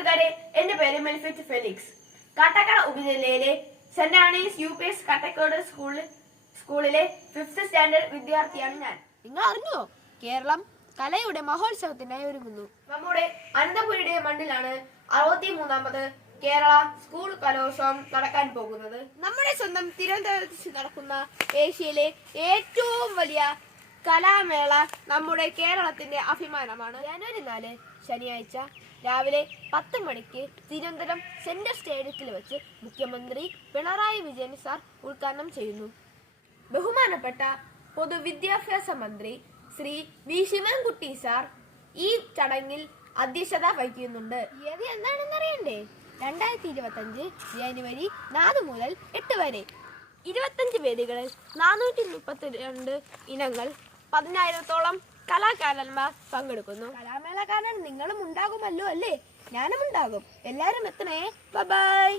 കൂട്ടുകാരെ, എന്റെ പേര് മെൽഫിറ്റ് ഫെലിക്സ്. കാട്ടാക്കട ഉപജില്ലയിലെ സെന്റ് ആണീസ് UPS കാട്ടക്കോട് സ്കൂളിലെ 5th സ്റ്റാൻഡേർഡ് വിദ്യാർത്ഥിയാണ് ഞാൻ. നിങ്ങൾ അറിഞ്ഞോ, കേരളം കലയുടെ മഹോത്സവത്തിനായി ഒരുങ്ങുന്നു. നമ്മുടെ അനന്തപുരിയുടെ മണ്ണിലാണ് 63ാമത് കേരള സ്കൂൾ കലോത്സവം നടക്കാൻ പോകുന്നത്. നമ്മുടെ സ്വന്തം തിരുവനന്തപുരത്ത് നടക്കുന്ന ഏഷ്യയിലെ ഏറ്റവും വലിയ കലാമേള നമ്മുടെ കേരളത്തിന്റെ അഭിമാനമാണ്. ജനുവരി 4 ശനിയാഴ്ച രാവിലെ 10 മണിക്ക് തിരുവനന്തപുരം സെൻട്രൽ സ്റ്റേഡിയത്തിൽ വെച്ച് മുഖ്യമന്ത്രി പിണറായി വിജയൻ സാർ ഉദ്ഘാടനം ചെയ്യുന്നു. ബഹുമാനപ്പെട്ട പൊതുവിദ്യാഭ്യാസ മന്ത്രി ശ്രീ വി ശിവൻകുട്ടി സാർ ഈ ചടങ്ങിൽ അധ്യക്ഷത വഹിക്കുന്നുണ്ട്. തീയതി എന്താണെന്ന് അറിയണ്ടേ? 2025 ജനുവരി 4 മുതൽ 8 വരെ 25 വേദികളിൽ 432 ഇനങ്ങൾ 10,000-ഓളം കലാകാരന്മാർ പങ്കെടുക്കുന്നു. കലാമേള കാണാൻ നിങ്ങളും ഉണ്ടാകുമല്ലോ അല്ലേ? ഞാനും ഉണ്ടാകും. എല്ലാവരും എത്തണേ. ബൈ.